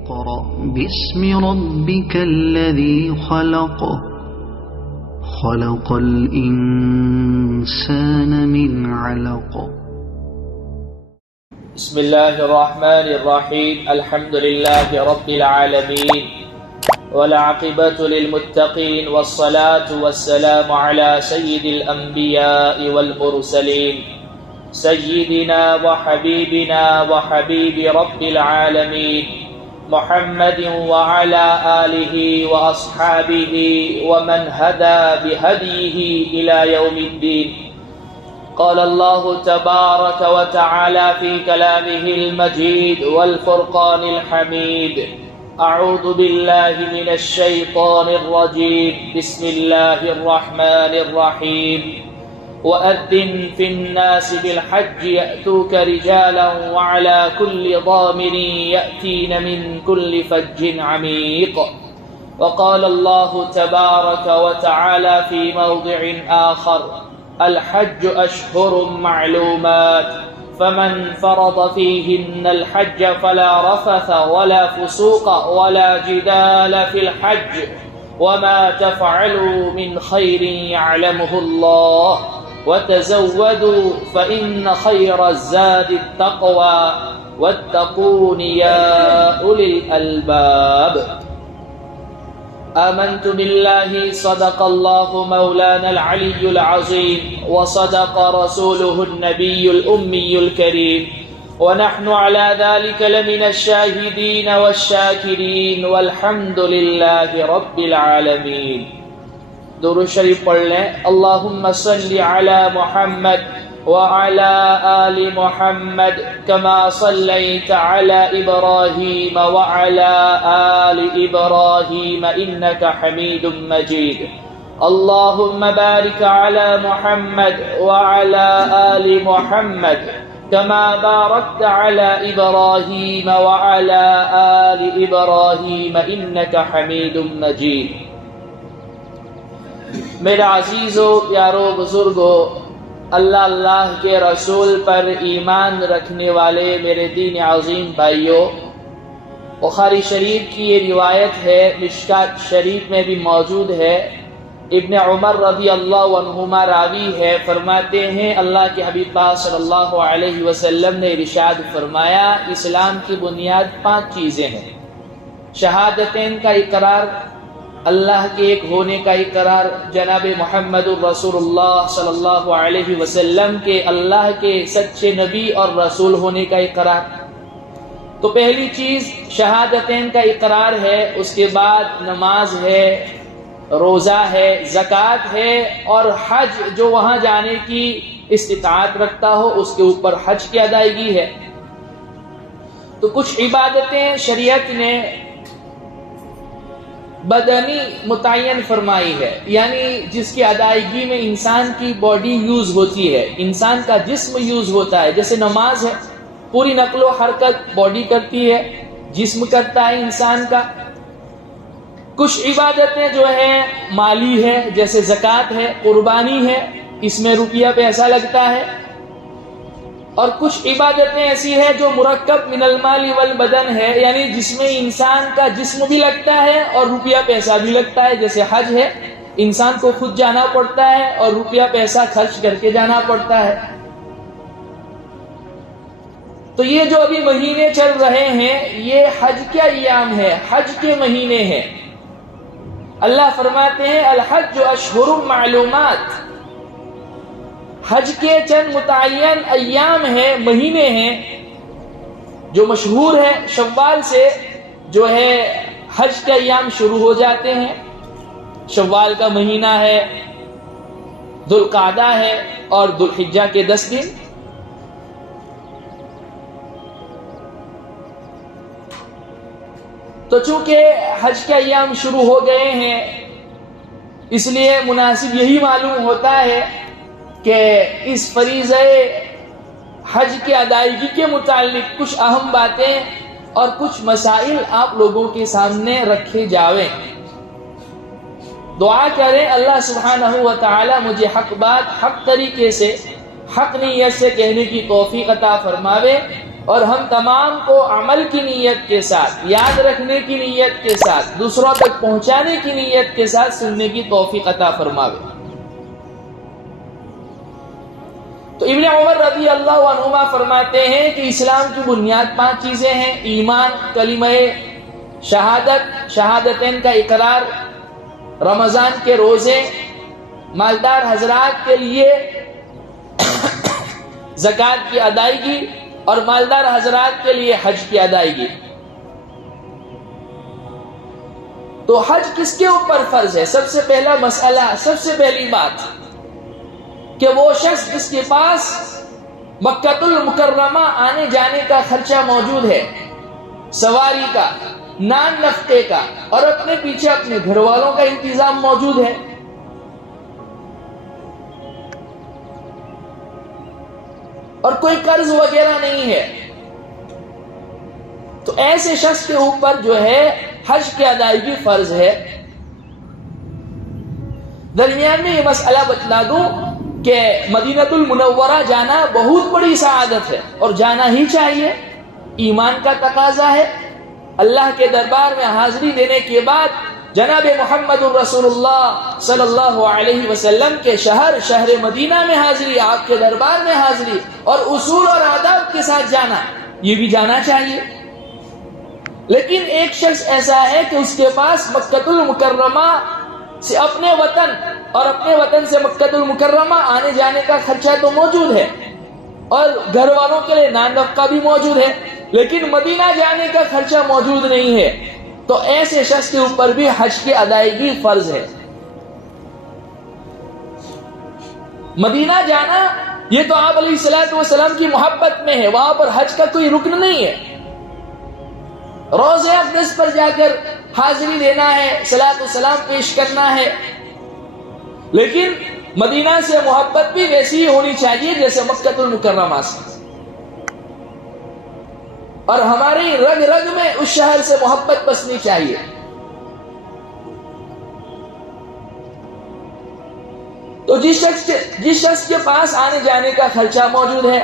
اقرأ باسم ربك الذي خلق خلق الإنسان من علق. بسم الله الرحمن الرحيم. الحمد لله رب العالمين والعاقبة للمتقين والصلاة والسلام على سيد الأنبياء والمرسلين سيدنا وحبيبنا وحبيب رب العالمين محمد وعلى آله وأصحابه ومن هدى بهديه إلى يوم الدين. قال الله تبارك وتعالى في كلامه المجيد والفرقان الحميد: أعوذ بالله من الشيطان الرجيم. بسم الله الرحمن الرحيم. وأذن في الناس بالحج يأتوك رجالا وعلى كل ضامر يأتين من كل فج عميق. وقال الله تبارك وتعالى في موضع آخر: الحج أشهر معلومات فمن فرض فيهن الحج فلا رفث ولا فسوق ولا جدال في الحج وما تفعلوا من خير يعلمه الله وتزودوا فإن خير الزاد التقوى واتقون يا أولي الألباب. آمنت بالله صدق الله مولانا العلي العظيم وصدق رسوله النبي الأمي الكريم ونحن على ذلك لمن الشاهدين والشاكرين والحمد لله رب العالمين. درود شریف پڑھ لیں. اللہم صل علی محمد وعلى آل محمد كما صليت على إبراهيم وعلى آل إبراهيم إنك حميد مجيد. اللهم بارك على محمد وعلى آل محمد كما باركت على إبراهيم وعلى آل إبراهيم إنك حميد مجيد. میرا عزیزو، پیارو، بزرگو، اللہ کے رسول پر ایمان رکھنے والے میرے دین عظیم بھائیو، بخاری شریف کی یہ روایت ہے، مشکات شریف میں بھی موجود ہے. ابن عمر رضی اللہ عنہما راوی ہے، فرماتے ہیں اللہ کے حبیب پاک صلی اللہ علیہ وسلم نے ارشاد فرمایا: اسلام کی بنیاد 5 چیزیں ہیں. شہادتین کا اقرار، اللہ کے ایک ہونے کا اقرار، جناب محمد الرسول اللہ صلی اللہ علیہ وسلم کے اللہ کے سچے نبی اور رسول ہونے کا اقرار. تو پہلی چیز شہادتین کا اقرار ہے. اس کے بعد نماز ہے، روزہ ہے، زکوٰۃ ہے، اور حج جو وہاں جانے کی استطاعت رکھتا ہو اس کے اوپر حج کی ادائیگی ہے. تو کچھ عبادتیں شریعت نے بدنی متعین فرمائی ہے، یعنی جس کی ادائیگی میں انسان کی باڈی یوز ہوتی ہے، انسان کا جسم یوز ہوتا ہے. جیسے نماز ہے، پوری نقل و حرکت باڈی کرتی ہے، جسم کرتا ہے انسان کا. کچھ عبادتیں جو ہیں مالی ہے، جیسے زکوٰۃ ہے، قربانی ہے، اس میں روپیہ پیسہ لگتا ہے. اور کچھ عبادتیں ایسی ہیں جو مرکب من المال والبدن ہے، یعنی جس میں انسان کا جسم بھی لگتا ہے اور روپیہ پیسہ بھی لگتا ہے. جیسے حج ہے، انسان کو خود جانا پڑتا ہے اور روپیہ پیسہ خرچ کر کے جانا پڑتا ہے. تو یہ جو ابھی مہینے چل رہے ہیں یہ حج کے ایام ہے، حج کے مہینے ہیں. اللہ فرماتے ہیں الحج اشہر معلومات. حج کے چند متعین ایام ہیں، مہینے ہیں جو مشہور ہے. شوال سے جو ہے حج کے ایام شروع ہو جاتے ہیں. شوال کا مہینہ ہے، ذوالقعدہ ہے اور ذوالحجہ کے 10 دن. تو چونکہ حج کے ایام شروع ہو گئے ہیں اس لیے مناسب یہی معلوم ہوتا ہے کہ اس فریضہ حج کی ادائیگی کے متعلق کچھ اہم باتیں اور کچھ مسائل آپ لوگوں کے سامنے رکھے جاویں. دعا کریں اللہ سبحانہ و تعالی مجھے حق بات حق طریقے سے حق نیت سے کہنے کی توفیق عطا فرماوے اور ہم تمام کو عمل کی نیت کے ساتھ، یاد رکھنے کی نیت کے ساتھ، دوسروں تک پہنچانے کی نیت کے ساتھ سننے کی توفیق عطا فرماوے۔ تو ابن عمر رضی اللہ عنہما فرماتے ہیں کہ اسلام کی بنیاد 5 چیزیں ہیں: ایمان، کلمہ شہادت، شہادتین کا اقرار، رمضان کے روزے، مالدار حضرات کے لیے زکوٰۃ کی ادائیگی اور مالدار حضرات کے لیے حج کی ادائیگی۔ تو حج کس کے اوپر فرض ہے؟ سب سے پہلا مسئلہ، سب سے پہلی بات کہ وہ شخص جس کے پاس مکہ المکرمہ آنے جانے کا خرچہ موجود ہے، سواری کا، نان نفقے کا، اور اپنے پیچھے اپنے گھر والوں کا انتظام موجود ہے، اور کوئی قرض وغیرہ نہیں ہے، تو ایسے شخص کے اوپر جو ہے حج کی ادائیگی فرض ہے۔ درمیان میں یہ مسئلہ بتلا دوں کہ مدینہ المنورہ جانا بہت بڑی سعادت ہے اور جانا ہی چاہیے، ایمان کا تقاضا ہے۔ اللہ کے دربار میں حاضری دینے کے بعد جناب محمد الرسول اللہ صلی اللہ علیہ وسلم کے شہر مدینہ میں حاضری، آپ کے دربار میں حاضری، اور اصول اور آداب کے ساتھ جانا، یہ بھی جانا چاہیے۔ لیکن ایک شخص ایسا ہے کہ اس کے پاس مکہ المکرمہ سے اپنے وطن اور اپنے وطن سے مکہ المکرمہ آنے جانے کا خرچہ تو موجود ہے، اور گھر والوں کے لیے نان نفقہ بھی موجود ہے، لیکن مدینہ جانے کا خرچہ موجود نہیں ہے، تو ایسے شخص کے اوپر بھی حج کی ادائیگی فرض ہے۔ مدینہ جانا یہ تو آپ علیہ الصلوۃ والسلام کی محبت میں ہے، وہاں پر حج کا کوئی رکن نہیں ہے۔ روضہ اقدس پر جا کر حاضری دینا ہے، صلاۃ و سلام پیش کرنا ہے، لیکن مدینہ سے محبت بھی ویسی ہی ہونی چاہیے جیسے مکہ المکرمہ سے، اور ہماری رگ رگ میں اس شہر سے محبت بسنی چاہیے۔ تو جس شخص کے پاس آنے جانے کا خرچہ موجود ہے،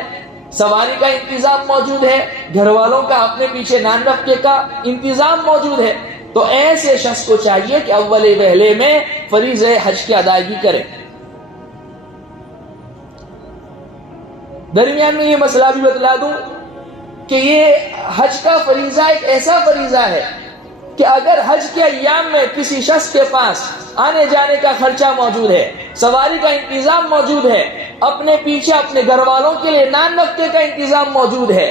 سواری کا انتظام موجود ہے، گھر والوں کا اپنے پیچھے نان نفقے کا انتظام موجود ہے، تو ایسے شخص کو چاہیے کہ اول وہلے میں فریضہ حج کی ادائیگی کرے۔ درمیان میں یہ مسئلہ بھی بتلا دوں کہ یہ حج کا فریضہ ایک ایسا فریضہ ہے کہ اگر حج کے ایام میں کسی شخص کے پاس آنے جانے کا خرچہ موجود ہے، سواری کا انتظام موجود ہے، اپنے پیچھے اپنے گھر والوں کے لیے نان نفقے کا انتظام موجود ہے،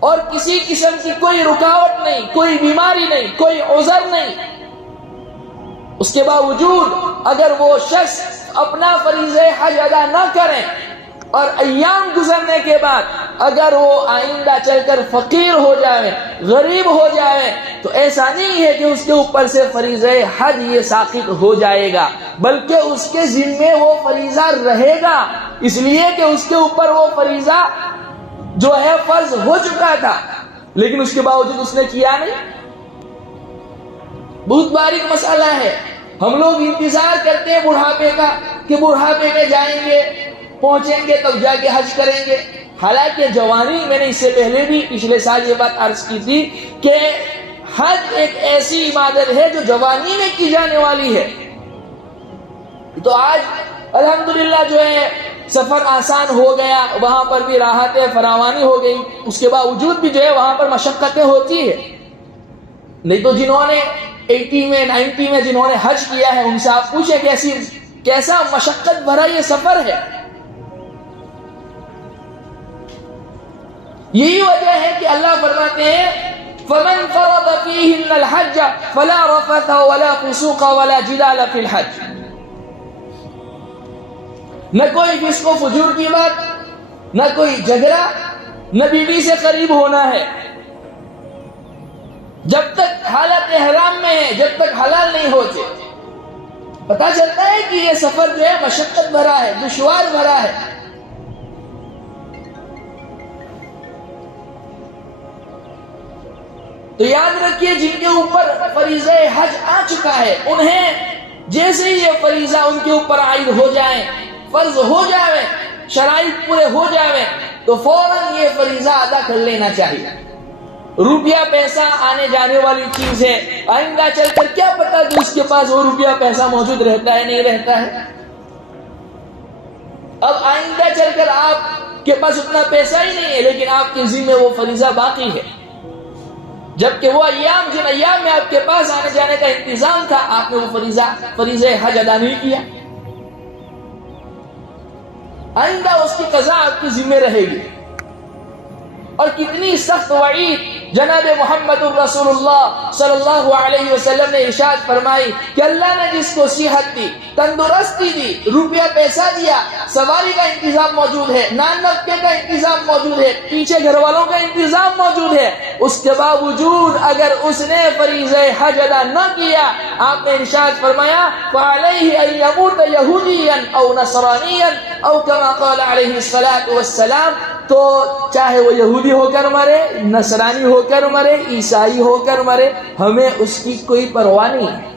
اور کسی قسم کی کوئی رکاوٹ نہیں، کوئی بیماری نہیں، کوئی عذر نہیں، اس کے باوجود اگر وہ شخص اپنا فریضہ حج ادا نہ کریں اور ایام گزرنے کے بعد اگر وہ آئندہ چل کر فقیر ہو جائے، غریب ہو جائے، تو ایسا نہیں ہے کہ اس کے اوپر سے فریضہ حج یہ ساقط ہو جائے گا، بلکہ اس کے ذمے وہ فریضہ رہے گا، اس لیے کہ اس کے اوپر وہ فریضہ جو ہے فرض ہو چکا تھا، لیکن اس کے باوجود اس نے کیا نہیں۔ بہت باریک مسئلہ ہے، ہم لوگ انتظار کرتے ہیں بڑھاپے کا کہ بڑھاپے میں جائیں گے، پہنچیں گے تب جا کے حج کریں گے، حالانکہ جوانی، میں نے اس سے پہلے بھی پچھلے سال یہ بات عرض کی تھی کہ حج ایک ایسی عبادت ہے جو جوانی میں کی جانے والی ہے۔ تو آج الحمدللہ جو ہے سفر آسان ہو گیا، وہاں پر بھی راحتیں فراوانی ہو گئی، اس کے باوجود بھی جو ہے وہاں پر مشقتیں ہوتی ہے۔ نہیں تو جنہوں نے 80 میں 90 میں جنہوں نے حج کیا ہے ان سے آپ پوچھیں کیسا مشقت بھرا یہ سفر ہے۔ یہی وجہ ہے کہ اللہ فرماتے ہیں فَمَنْ فَرَضَ فِيهِنَّ الْحَجَّ فَلَا رَفَثَ وَلَا فُسُوقَ وَلَا جِدَالَ فِي الْحَجِّ، نہ کوئی فسق و فجور کی بات، نہ کوئی جھگڑا، نہ بیوی سے قریب ہونا ہے، جب تک حالت احرام میں ہے، جب تک حلال نہیں ہوتے۔ پتہ چلتا ہے کہ یہ سفر جو ہے مشقت بھرا ہے، دشوار بھرا ہے۔ تو یاد رکھیے جن کے اوپر فریضہ حج آ چکا ہے، انہیں جیسے ہی یہ فریضہ ان کے اوپر عائد ہو جائے، فرض ہو جائے، شرائط پورے ہو جائے، تو فوراً یہ فریضہ ادا کر لینا چاہیے. روپیہ پیسہ آنے جانے والی چیز ہے، آئندہ چل کر کیا پتا کہ اس کے پاس وہ روپیہ پیسہ موجود رہتا ہے نہیں رہتا ہے. اب آئندہ چل کر آپ کے پاس اتنا پیسہ ہی نہیں ہے، لیکن آپ کے ذمہ وہ فریضہ باقی ہے، جبکہ وہ ایام جن ایام میں آپ کے پاس آنے جانے کا انتظام تھا، آپ نے وہ فریضہ حج ادا نہیں کیا. آئندہ اس کی قضا آپ کے ذمہ رہے گی. اور کتنی سخت وعید جناب محمد الرسول اللہ صلی اللہ علیہ وسلم نے ارشاد فرمائی کہ اللہ نے جس کو صحت دی، تندرستی دی، روپیہ پیسہ دیا، سواری کا انتظام موجود ہے، نان نفقے کا انتظام موجود ہے، پیچھے گھر والوں کا انتظام موجود ہے، اس کے باوجود اگر اس نے فریضہ حج ادا نہ کیا، آپ نے ارشاد فرمایا فعلیہ ان یموت یہودیا او نصرانیا او کما قال علیہ الصلاۃ والسلام، تو چاہے وہ یہودی ہو کر مرے، نصرانی ہو کر مرے، عیسائی ہو کر مرے، ہمیں اس کی کوئی پرواہ نہیں ہے.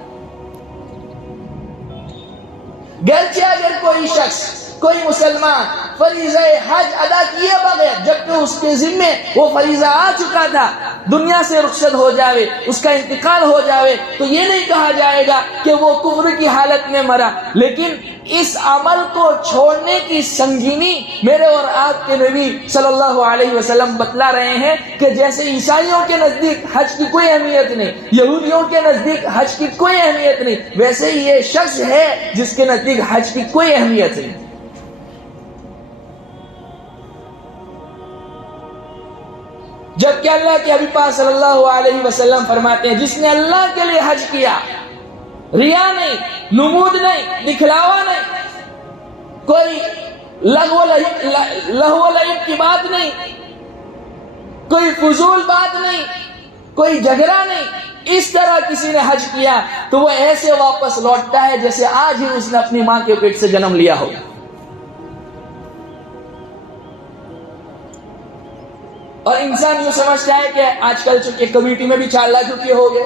گرچہ اگر کوئی شخص، کوئی مسلمان فریضہ حج ادا کیے بغیر، جبکہ اس کے ذمے وہ فریضہ آ چکا تھا، دنیا سے رخصت ہو جاوے، اس کا انتقال ہو جاوے، تو یہ نہیں کہا جائے گا کہ وہ کفر کی حالت میں مرا. لیکن اس عمل کو چھوڑنے کی سنگینی میرے اور آپ کے نبی صلی اللہ علیہ وسلم بتلا رہے ہیں کہ جیسے عیسائیوں کے نزدیک حج کی کوئی اہمیت نہیں، یہودیوں کے نزدیک حج کی کوئی اہمیت نہیں، ویسے ہی یہ شخص ہے جس کے نزدیک حج کی کوئی اہمیت نہیں. جبکہ اللہ کے حبیب پاک صلی اللہ علیہ وسلم فرماتے ہیں جس نے اللہ کے لیے حج کیا، ریا نہیں، نمود نہیں، دکھلاوا نہیں، کوئی لغو و لعب کی بات نہیں، کوئی فضول بات نہیں، کوئی جھگڑا نہیں، اس طرح کسی نے حج کیا تو وہ ایسے واپس لوٹتا ہے جیسے آج ہی اس نے اپنی ماں کے پیٹ سے جنم لیا ہو. اور انسان یوں سمجھتا ہے کہ آج کل چونکہ کمیٹی میں بھی 4 لاکھ روپے ہو گئے،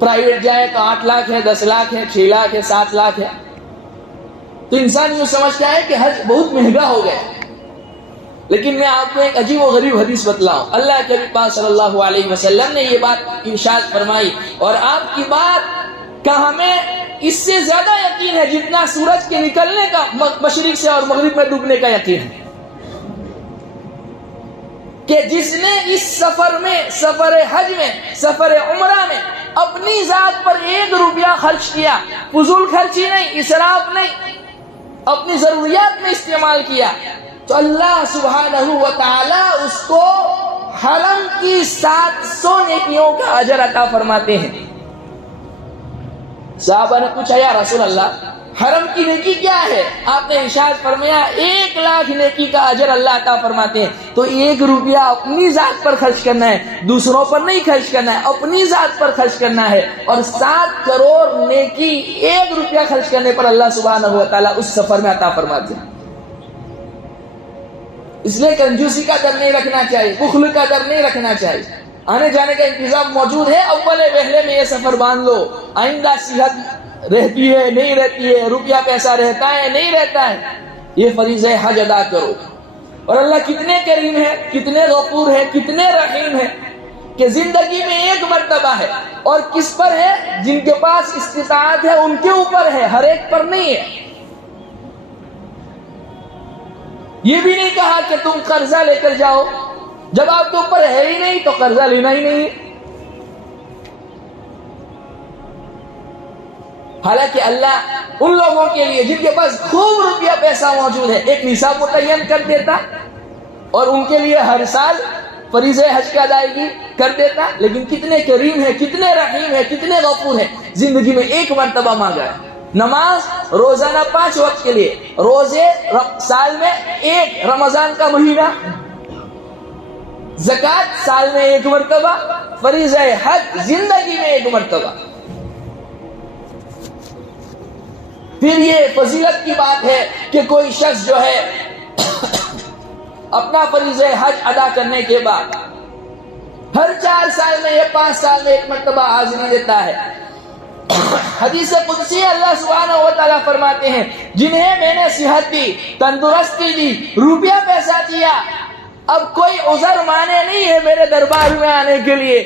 پرائیویٹ جائے تو 8 لاکھ ہے، 10 لاکھ ہے، 6 لاکھ ہے، 7 لاکھ ہے، تو انسان یوں سمجھتا ہے کہ حج بہت مہنگا ہو گیا. لیکن میں آپ کو ایک عجیب و غریب حدیث بتلاؤں. اللہ کے نبی پاک صلی اللہ علیہ وسلم نے یہ بات ارشاد فرمائی، اور آپ کی بات کا ہمیں اس سے زیادہ یقین ہے جتنا سورج کے نکلنے کا مشرق سے اور مغرب میں ڈوبنے کا یقین ہے، کہ جس نے اس سفر میں، سفر حج میں، سفر عمرہ میں اپنی ذات پر 1 روپیہ خرچ کیا، فضول خرچی نہیں، اسراف نہیں، اپنی ضروریات میں استعمال کیا، تو اللہ سبحانہ و تعالی اس کو حرم کی 700 نیکیوں کا اجر عطا فرماتے ہیں. صحابہ نے پوچھا یا رسول اللہ حرم کی نیکی کیا ہے؟ آپ نے ارشاد فرمایا 1 لاکھ نیکی کا اجر اللہ عطا فرماتے ہیں. تو 1 روپیہ اپنی ذات پر خرچ کرنا ہے، دوسروں پر نہیں خرچ کرنا ہے، اپنی ذات پر خرچ کرنا ہے، اور 7 کروڑ نیکی 1 روپیہ خرچ کرنے پر اللہ سبحانہ و تعالیٰ اس سفر میں عطا فرماتے ہیں. اس لیے کنجوسی کا ڈر نہیں رکھنا چاہیے، بخل کا ڈر نہیں رکھنا چاہیے. آنے جانے کا انتظام موجود ہے، اولے پہلے میں یہ سفر باندھ لو، آئندہ صحت رہتی ہے نہیں رہتی ہے، روپیہ پیسہ رہتا ہے نہیں رہتا ہے، یہ فریضہ حج ادا کرو. اور اللہ کتنے کریم ہے، کتنے غفور ہے، کتنے رحیم ہے کہ زندگی میں 1 مرتبہ ہے، اور کس پر ہے؟ جن کے پاس استطاعت ہے ان کے اوپر ہے، ہر ایک پر نہیں ہے. یہ بھی نہیں کہا کہ تم قرضہ لے کر جاؤ، جب آپ کے اوپر ہے ہی نہیں تو قرضہ لینا ہی نہیں. حالانکہ اللہ ان لوگوں کے لیے جن کے پاس خوب روپیہ پیسہ موجود ہے ایک نصاب متعین کر دیتا، اور ان کے لیے ہر سال فریضہ حج کی ادائیگی کر دیتا. لیکن کتنے کریم ہے، کتنے رحیم ہے، کتنے غفور ہے، زندگی میں 1 مرتبہ مانگا ہے. نماز روزانہ 5 وقت کے لیے، روزے سال میں 1 رمضان کا مہینہ، زکوٰۃ سال میں 1 مرتبہ، فریضہ حج زندگی میں 1 مرتبہ. پھر یہ فضیلت کی بات ہے کہ کوئی شخص جو ہے اپنا فریضہ حج ادا کرنے کے بعد ہر 4 سال میں یا 5 سال میں 1 مرتبہ حاضری دیتا ہے، حدیث قدسی اللہ سبحانہ و تعالیٰ فرماتے ہیں جنہیں میں نے صحت دی، تندرستی دی، روپیہ پیسہ دیا، اب کوئی عذر مانے نہیں ہے میرے دربار میں آنے کے لیے۔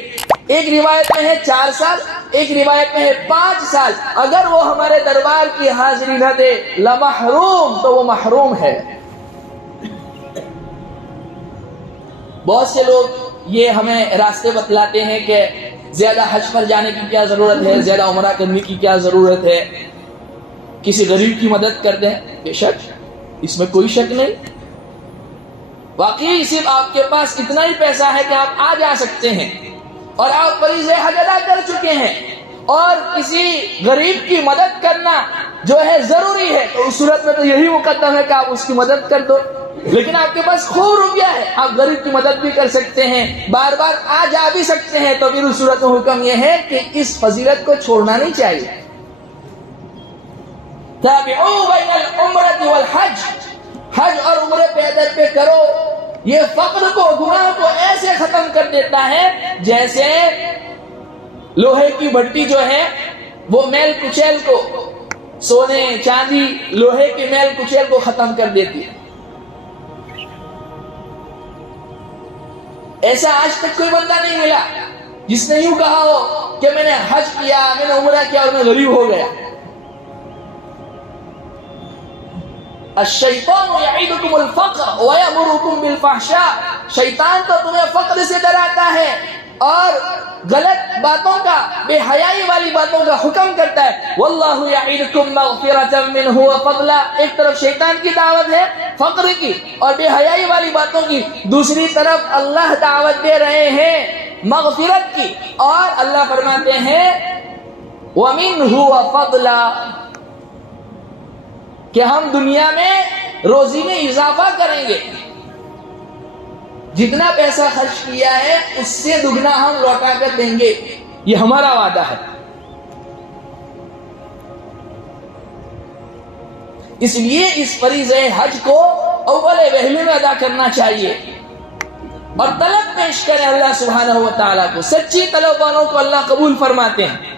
ایک روایت میں ہے 4 سال، ایک روایت میں ہے 5 سال، اگر وہ ہمارے دربار کی حاضری نہ دے لمحروم، تو وہ محروم ہے۔ بہت سے لوگ یہ ہمیں راستے بتلاتے ہیں کہ زیادہ حج پر جانے کی کیا ضرورت ہے، زیادہ عمرہ کرنے کی کیا ضرورت ہے، کسی غریب کی مدد کر دیں۔ بے شک اس میں کوئی شک نہیں، واقعی صرف آپ کے پاس اتنا ہی پیسہ ہے کہ آپ آ جا سکتے ہیں اور آپ فریض حج ادا کر چکے ہیں اور کسی غریب کی مدد کرنا جو ہے ضروری ہے، تو اس صورت میں تو یہی مقدم ہے کہ آپ اس کی مدد کر دو۔ لیکن آپ کے پاس خوب روپیہ ہے، آپ غریب کی مدد بھی کر سکتے ہیں، بار بار آ جا بھی سکتے ہیں، تو پھر اس صورت میں حکم یہ ہے کہ اس فضیلت کو چھوڑنا نہیں چاہیے۔ تابعوا بین العمرۃ والحج، حج اور عمرے پہ در پہ کرو، یہ فقر کو، گناہ کو ایسے ختم کر دیتا ہے جیسے لوہے کی بھٹی جو ہے وہ میل کچیل کو، سونے چاندی لوہے کے میل کچیل کو ختم کر دیتی ہے۔ ایسا آج تک کوئی بندہ نہیں ملا جس نے یوں کہا ہو کہ میں نے حج کیا، میں نے عمرہ کیا اور میں غریب ہو گیا۔ الشیطان یعیدکم الفقر ویأمرکم بالفحشاء، شیطان تو تمہیں فقر سے ڈراتا ہے اور غلط باتوں کا، بے حیائی والی باتوں کا حکم کرتا ہے۔ واللہ یعیدکم مغفرۃ منہ وفضلا، ایک طرف شیطان کی دعوت ہے فقر کی اور بے حیائی والی باتوں کی، دوسری طرف اللہ دعوت دے رہے ہیں مغفرت کی، اور اللہ فرماتے ہیں ومنہ وفضلا، کہ ہم دنیا میں روزی میں اضافہ کریں گے، جتنا پیسہ خرچ کیا ہے اس سے دگنا ہم لوٹا کر دیں گے، یہ ہمارا وعدہ ہے۔ اس لیے اس فریضہ حج کو اول پہلے میں ادا کرنا چاہیے اور طلب پیش کریں اللہ سبحانہ و تعالیٰ کو۔ سچی طلب والوں کو اللہ قبول فرماتے ہیں۔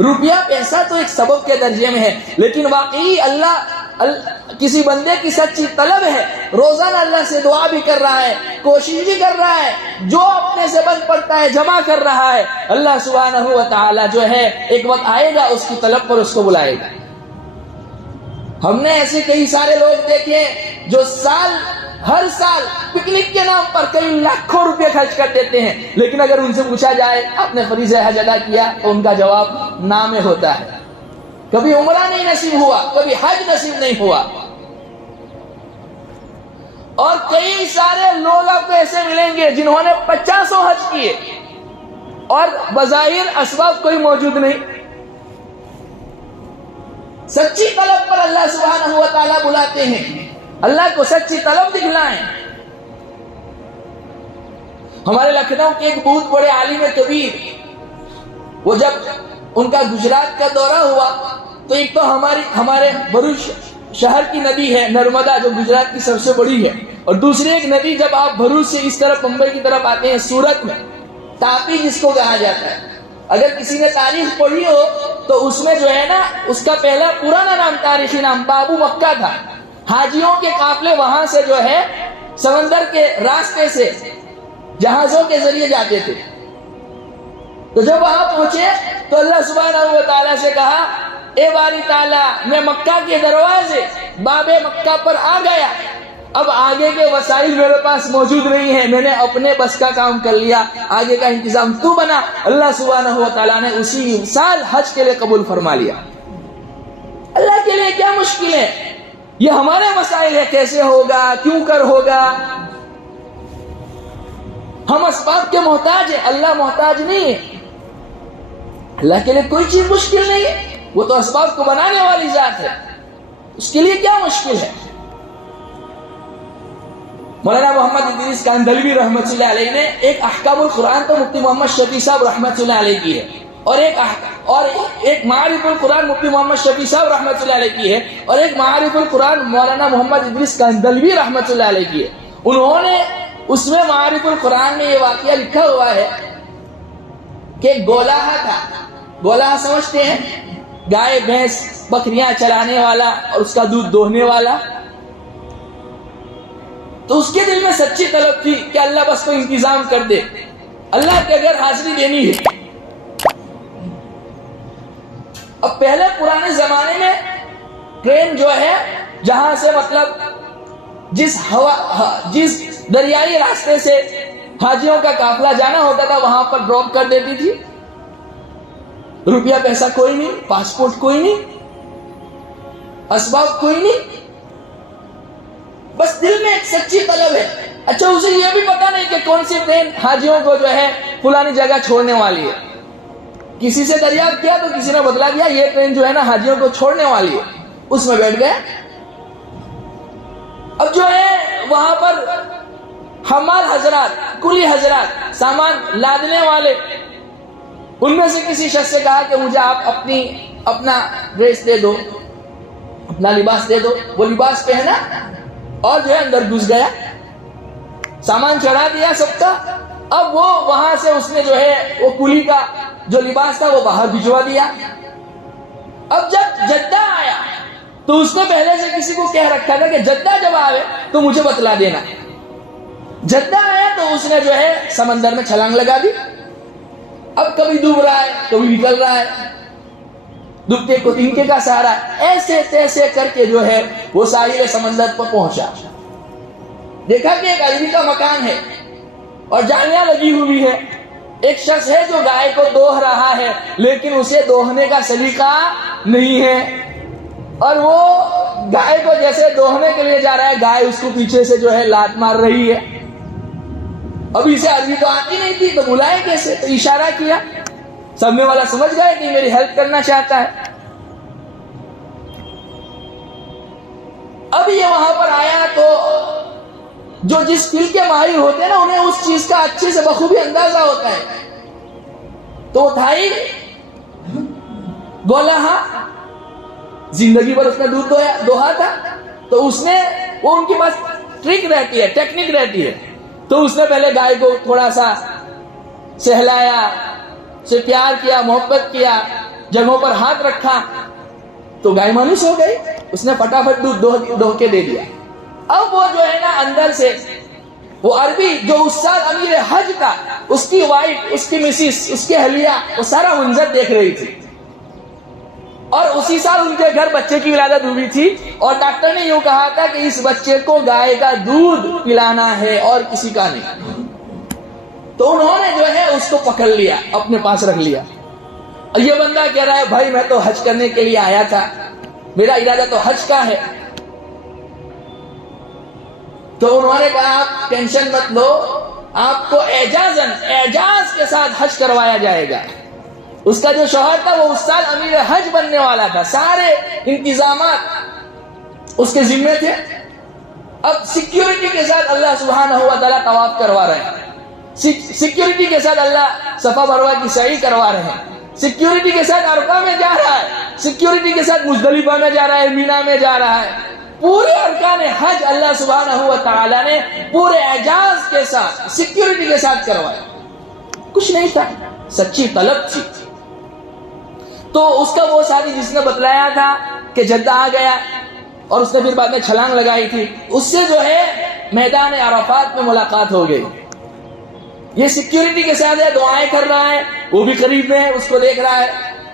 روپیہ پیسہ تو ایک سبب کے درجے میں ہے، لیکن واقعی اللہ کسی بندے کی سچی طلب ہے، روزانہ اللہ سے دعا بھی کر رہا ہے، کوشش بھی کر رہا ہے، جو اپنے سے بن پڑتا ہے جمع کر رہا ہے، اللہ سبحانہ و تعالیٰ جو ہے ایک وقت آئے گا اس کی طلب پر اس کو بلائے گا۔ ہم نے ایسے کئی سارے لوگ دیکھے جو ہر سال پکنک کے نام پر کئی لاکھوں روپے خرچ کر دیتے ہیں، لیکن اگر ان سے پوچھا جائے آپ نے فریضہ حج ادا کیا تو ان کا جواب نہ میں ہوتا ہے۔ کبھی عمرہ نہیں نصیب ہوا، کبھی حج نصیب نہیں ہوا۔ اور کئی سارے لوگ آپ کو ایسے ملیں گے جنہوں نے 50 حج کیے اور بظاہر اسباب کوئی موجود نہیں۔ سچی طلب پر اللہ سبحانہ و تعالیٰ بلاتے ہیں، اللہ کو سچی طلب دکھلائیں۔ ہمارے لکھنؤ کے ایک بہت بڑے عالم کبیر، وہ جب ان کا گجرات کا دورہ ہوا تو ایک تو ہمارے بھروچ شہر کی ندی ہے نرمدا، جو گجرات کی سب سے بڑی ہے، اور دوسری ایک ندی جب آپ بھروچ سے اس طرف ممبئی کی طرف آتے ہیں سورت میں، تاپی جس کو کہا جاتا ہے، اگر کسی نے تاریخ پڑھی ہو تو اس میں جو ہے نا اس کا پہلا پرانا نام، تاریخی نام بابو مکہ تھا۔ حاجیوں کے قافلے وہاں سے جو ہے سمندر کے راستے سے جہازوں کے ذریعے جاتے تھے۔ تو جب وہاں پہنچے تو اللہ سبحانہ و تعالیٰ سے کہا اے باری تعالیٰ میں مکہ کے دروازے باب مکہ پر آ گیا، اب آگے کے وسائل میرے پاس موجود نہیں ہیں، میں نے اپنے بس کا کام کر لیا، آگے کا انتظام تو بنا۔ اللہ سبحانہ و تعالیٰ نے اسی سال حج کے لیے قبول فرما لیا۔ اللہ کے لیے کیا مشکل ہے؟ یہ ہمارے مسائل ہے، کیسے ہوگا، کیوں کر ہوگا۔ ہم اسباب کے محتاج ہیں، اللہ محتاج نہیں ہے۔ اللہ کے لیے کوئی چیز مشکل نہیں ہے، وہ تو اسباب کو بنانے والی ذات ہے، اس کے لیے کیا مشکل ہے۔ مولانا محمد ادریس کاندھلوی رحمۃ اللہ علیہ نے ایک احکام القرآن تو مفتی محمد شفیع صاحب رحمۃ اللہ علیہ کی ہے، اور ایک معارف القرآن مفتی محمد شفیع صاحب رحمۃ اللہ علیہ کی ہے، اور ایک معارف القرآن مولانا محمد ادریس کاندھلوی رحمۃ اللہ علیہ کی ہے۔ انہوں نے اس میں معارف القرآن میں یہ واقعہ لکھا ہوا ہے کہ گولاہا تھا۔ گولاہا سمجھتے ہیں؟ گائے بھینس بکریاں چلانے والا اور اس کا دودھ دوہنے والا. تو اس کے دل میں سچی طلب تھی کہ اللہ بس کو انتظام کر دے, اللہ کے اگر حاضری دینی ہے. اب پہلے پرانے زمانے میں ٹرین جو ہے جہاں سے مطلب جس دریائی راستے سے حاجیوں کا قافلہ جانا ہوتا تھا وہاں پر ڈراپ کر دیتی تھی. روپیہ پیسہ کوئی نہیں, پاسپورٹ کوئی نہیں, اسباب کوئی نہیں, بس دل میں ایک سچی طلب ہے. اچھا اسے یہ بھی پتا نہیں کہ کون سی ٹرین حاجیوں کو جو ہے فلانی جگہ چھوڑنے والی ہے. کسی سے دریافت کیا تو کسی نے بتلا دیا یہ ٹرین جو ہے نا حاجیوں کو چھوڑنے والی ہے, اس میں بیٹھ گئے. اب جو ہے وہاں پر حمال حضرات, کلی حضرات, سامان لادنے والے, ان میں سے کسی شخص سے کہا کہ مجھے آپ اپنا ڈریس دے دو, اپنا لباس دے دو. وہ لباس پہنا اور جو ہے اندر گھس گیا, سامان چڑھا دیا سب کا. اب وہ وہاں سے اس نے جو ہے وہ کلی کا جو لباس تھا وہ باہر بھجوا دیا. اب جب جدہ آیا تو اس نے پہلے سے کسی کو کہہ رکھا تھا کہ جدہ جب آئے تو مجھے بتلا دینا. جدہ آیا تو اس نے جو ہے سمندر میں چھلانگ لگا دی. اب کبھی ڈوب رہا ہے کبھی نکل رہا ہے, ڈبکے کو تنکے کا سہارا, ایسے تیسے کر کے جو ہے وہ ساحل سمندر پر پہنچا. دیکھا کہ ایک عربی کا مکان ہے اور جالیاں لگی ہوئی ہے. ایک شخص ہے جو گائے کو دوہ رہا ہے لیکن اسے دوہنے کا سلیقہ نہیں ہے, اور وہ گائے کو جیسے دوہنے کے لیے جا رہا ہے گائے اس کو پیچھے سے جو ہے لات مار رہی ہے. ابھی اسے عربی تو آتی نہیں تھی تو بلائے کیسے, تو اشارہ کیا, سامنے والا سمجھ گئے کہ میری ہیلپ کرنا چاہتا ہے. اب یہ وہاں پر آیا تو جو جس فیلڈ کے ماہر ہوتے ہیں نا انہیں اس چیز کا اچھے سے بخوبی اندازہ ہوتا ہے. تو تھائی گولا زندگی بھر اس نے دودھ دوہا تھا, تو اس نے وہ ان کے پاس ٹرک رہتی ہے, ٹیکنک رہتی ہے. تو اس نے پہلے گائے کو تھوڑا سا سہلایا, سے پیار کیا, محبت کیا, جگہوں پر ہاتھ رکھا, تو گائے مانوس ہو گئی. اس نے فٹافٹ دودھ دوہ کے دے دیا. اب وہ جو ہے نا اندر سے وہ عربی جو استاد امیر حج تھا, اس کی وائف, اس کی مسز, اس کی اہلیہ, وہ سارا منظر دیکھ رہی تھی. اور اسی سال ان کے گھر بچے کی ولادت ہوئی تھی, اور ڈاکٹر نے یوں کہا تھا کہ اس بچے کو گائے کا دودھ پلانا ہے اور کسی کا نہیں. تو انہوں نے جو ہے اس کو پکڑ لیا, اپنے پاس رکھ لیا. اور یہ بندہ کہہ رہا ہے بھائی میں تو حج کرنے کے لیے آیا تھا, میرا ارادہ تو حج کا ہے. تو انہوں نے کہا آپ ٹینشن مت لو, آپ کو اعجاز کے ساتھ حج کروایا جائے گا. اس کا جو شوہر تھا وہ استاد امیر حج بننے والا تھا, سارے انتظامات اس کے ذمے تھے. اب سیکیورٹی کے ساتھ اللہ سبحانہ و تعالیٰ طواف کروا رہے ہیں, سیکیورٹی کے ساتھ اللہ صفا مروہ کی سعی کروا رہے ہیں, سیکیورٹی کے ساتھ عرفہ میں جا رہا ہے, سیکیورٹی کے ساتھ مزدلفہ میں جا رہا ہے, مینا میں جا رہا ہے. پورے ارکان حج اللہ سبحانہ و تعالیٰ نے پورے اعجاز کے ساتھ سیکیورٹی کے ساتھ کروایا. کچھ نہیں تھا, سچی طلب تھی. تو اس کا وہ ساتھی جس نے بتلایا تھا کہ جدہ آ گیا اور اس نے پھر بعد میں چھلانگ لگائی تھی, اس سے جو ہے میدان عرفات میں ملاقات ہو گئی. یہ سیکیورٹی کے ساتھ ہے, دعائیں کر رہا ہے, وہ بھی قریب میں ہے, اس کو دیکھ رہا ہے.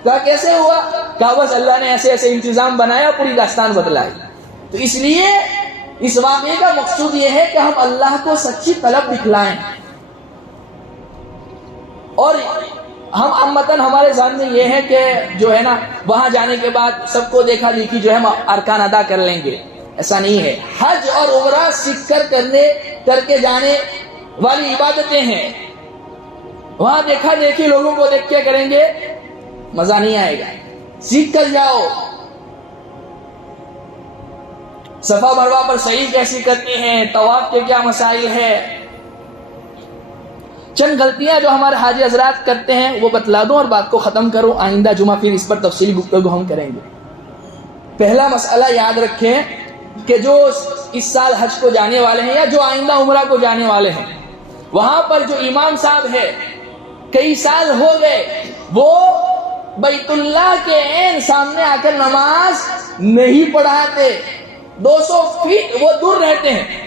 کہا کیسے ہوا؟ کہا بس اللہ نے ایسے ایسے انتظام بنایا, پوری داستان بتلائی. تو اس لیے اس واقعے کا مقصود یہ ہے کہ ہم اللہ کو سچی طلب دکھلائیں, اور ہم امتن ہمارے ذہن میں یہ ہے کہ جو ہے نا وہاں جانے کے بعد سب کو دیکھا دیکھی جو ہے ہم ارکان ادا کر لیں گے. ایسا نہیں ہے. حج اور عمرہ سیکھ کر کے جانے والی عبادتیں ہیں. وہاں دیکھا دیکھی لوگوں کو دیکھ کے کریں گے مزہ نہیں آئے گا. سیکھ کر جاؤ. صفا مروہ پر سعی کیسی کرتے ہیں, طواف کے کیا مسائل ہے. چند غلطیاں جو ہمارے حاجی حضرات کرتے ہیں وہ بتلا دوں اور بات کو ختم کروں. آئندہ جمعہ پھر اس پر تفصیلی گفتگو ہم کریں گے. پہلا مسئلہ یاد رکھیں کہ جو اس سال حج کو جانے والے ہیں یا جو آئندہ عمرہ کو جانے والے ہیں, وہاں پر جو امام صاحب ہے کئی سال ہو گئے, وہ بیت اللہ کے عین سامنے آ کر نماز نہیں پڑھاتے، 200 فیٹ وہ دور رہتے ہیں.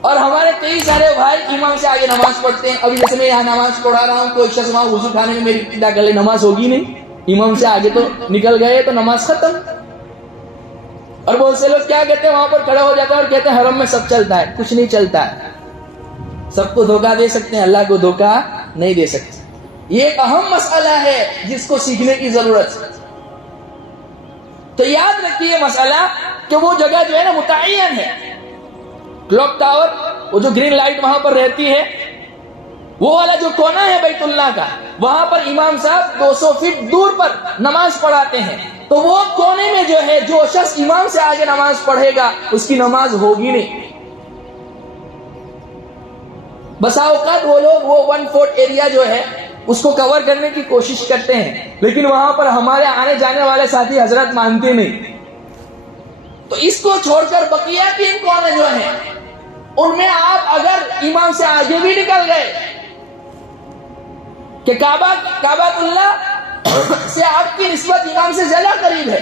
اور ہمارے کئی سارے بھائی امام سے آگے نماز پڑھتے ہیں. ابھی جیسے میں یہاں نماز پڑھا رہا ہوں، کوئی شخص وہاں وضو کھانے میں میری ابتدا کر لے، نماز ہوگی نہیں. امام سے آگے تو نکل گئے تو نماز ختم. اور بہت سے لوگ کیا کہتے ہیں، وہاں پر کھڑے ہو جاتے ہیں اور کہتے ہیں حرم میں سب چلتا ہے. کچھ نہیں چلتا ہے. سب کو دھوکہ دے سکتے ہیں، اللہ کو دھوکہ نہیں دے سکتے. یہ ایک اہم مسئلہ ہے جس کو سیکھنے کی ضرورت ہے. تو یاد رکھیے مسئلہ کہ وہ جگہ جو ہے نا متعین ہے. کلاک ٹاور، وہ جو گرین لائٹ وہاں پر رہتی ہے، وہ والا جو کونا ہے بیت اللہ کا، وہاں پر امام صاحب 200 فٹ دور پر نماز پڑھاتے ہیں. تو وہ کونے میں جو ہے، جو شخص امام سے آگے نماز پڑھے گا اس کی نماز ہوگی نہیں. بسا اوقات وہ لوگ وہ 1 فٹ ایریا جو ہے اس کو کور کرنے کی کوشش کرتے ہیں، لیکن وہاں پر ہمارے آنے جانے والے ساتھی حضرات مانتے نہیں. تو اس کو چھوڑ کر بقیہ 3 کونے جو ہیں ان میں آپ اگر امام سے آگے بھی نکل گئے کہ کعبہ اللہ سے آپ کی نسبت امام سے زیادہ قریب ہے،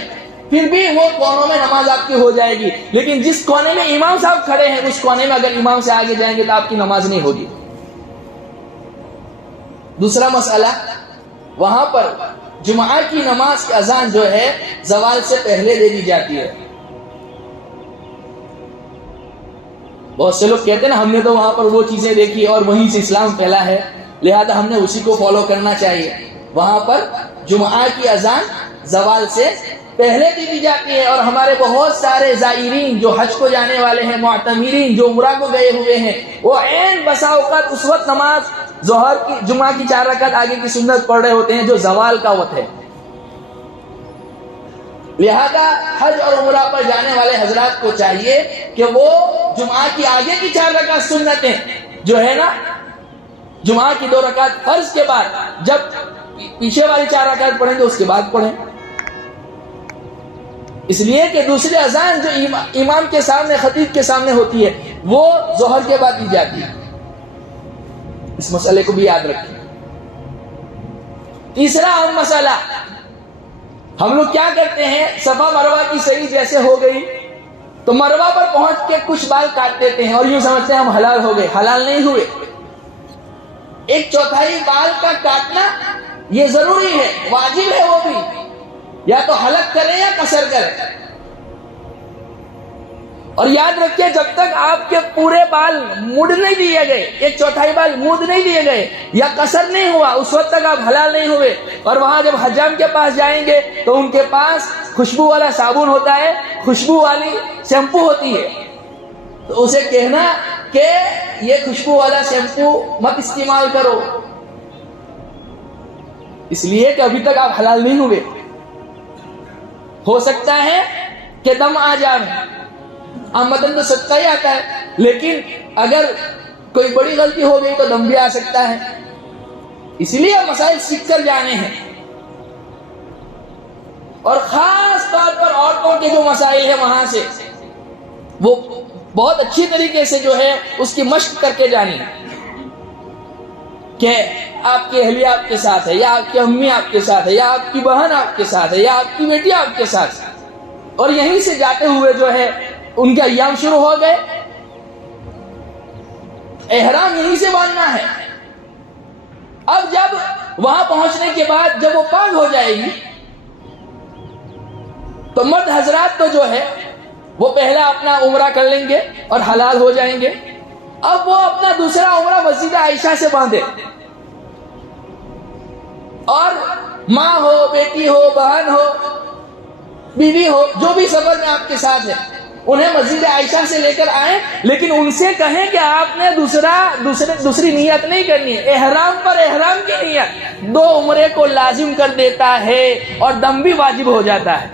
پھر بھی وہ کونوں میں نماز آپ کی ہو جائے گی. لیکن جس کونے میں امام صاحب کھڑے ہیں اس کونے میں اگر امام سے آگے جائیں گے تو آپ کی نماز نہیں ہوگی. دوسرا مسئلہ، وہاں پر جمعہ کی نماز کی اذان جو ہے زوال سے پہلے دے دی جاتی ہے. بہت سے لوگ کہتے ہیں نا ہم نے تو وہاں پر وہ چیزیں دیکھی اور وہیں سے اسلام پھیلا ہے، لہذا ہم نے اسی کو فالو کرنا چاہیے. وہاں پر جمعہ کی اذان زوال سے پہلے دی جاتی ہے. اور ہمارے بہت سارے زائرین جو حج کو جانے والے ہیں، معتمرین جو عمرہ کو گئے ہوئے ہیں، وہ عین بسا اوقات اس وقت نماز ظہر کی جمعہ کی 4 رکعت آگے کی سنت پڑھ رہے ہوتے ہیں جو زوال کا وقت ہے. لہذا حج اور عمرہ پر جانے والے حضرات کو چاہیے کہ وہ جمعہ کی آگے کی 4 رکعت سنتیں جو ہے نا، جمعہ کی 2 رکعت فرض کے بعد جب پیچھے والی 4 رکعت پڑھیں گے اس کے بعد پڑھیں. اس لیے کہ دوسری اذان جو امام کے سامنے، خطیب کے سامنے ہوتی ہے، وہ ظہر کے بعد دی جاتی ہے. اس مسئلے کو بھی یاد رکھیں. تیسرا اہم مسئلہ، ہم لوگ کیا کرتے ہیں، صفا مروہ کی صحیح جیسے ہو گئی تو مروہ پر پہنچ کے کچھ بال کاٹ دیتے ہیں اور یوں سمجھتے ہیں ہم حلال ہو گئے. حلال نہیں ہوئے. 1/4 بال کا کاٹنا یہ ضروری ہے، واجب ہے. وہ بھی یا تو حلق کریں یا قصر کریں. اور یاد رکھیے جب تک آپ کے پورے بال مڑ نہیں دیے گئے، 1/4 بال مود نہیں دیے گئے یا قصر نہیں ہوا، اس وقت تک آپ حلال نہیں ہوئے. اور وہاں جب حجام کے پاس جائیں گے تو ان کے پاس خوشبو والا صابن ہوتا ہے، خوشبو والی شیمپو ہوتی ہے، تو اسے کہنا کہ یہ خوشبو والا شیمپو مت استعمال کرو، اس لیے کہ ابھی تک آپ حلال نہیں ہوئے. ہو سکتا ہے کہ دم آ جائے، آمدن تو صدقہ ہی آتا ہے، لیکن اگر کوئی بڑی غلطی ہو گئی تو دم بھی آ سکتا ہے. اسی لیے مسائل سیکھ کر جانے ہیں. اور خاص طور پر عورتوں کے جو مسائل ہیں وہاں سے وہ بہت اچھی طریقے سے جو ہے اس کی مشق کر کے جانی ہے کہ آپ کی اہلیہ آپ کے ساتھ ہے، یا آپ کی امی آپ کے ساتھ ہے، یا آپ کی بہن آپ کے ساتھ ہے، یا آپ کی بیٹی آپ کے ساتھ ہے. اور یہیں سے جاتے ہوئے جو ہے ان کے ایام شروع ہو گئے. احرام یہیں سے باندھنا ہے. اب جب وہاں پہنچنے کے بعد جب وہ پاک ہو جائے گی تو مرد حضرات تو جو ہے وہ پہلا اپنا عمرہ کر لیں گے اور حلال ہو جائیں گے. اب وہ اپنا دوسرا عمرہ مسجد عائشہ سے باندھے، اور ماں ہو، بیٹی ہو، بہن ہو، بیوی ہو، جو بھی سفر میں آپ کے ساتھ ہے، انہیں مسجد عائشہ سے لے کر آئیں. لیکن ان سے کہیں کہ آپ نے دوسری نیت نہیں کرنی ہے. احرام پر احرام کی نیت 2 عمرے کو لازم کر دیتا ہے اور دم بھی واجب ہو جاتا ہے.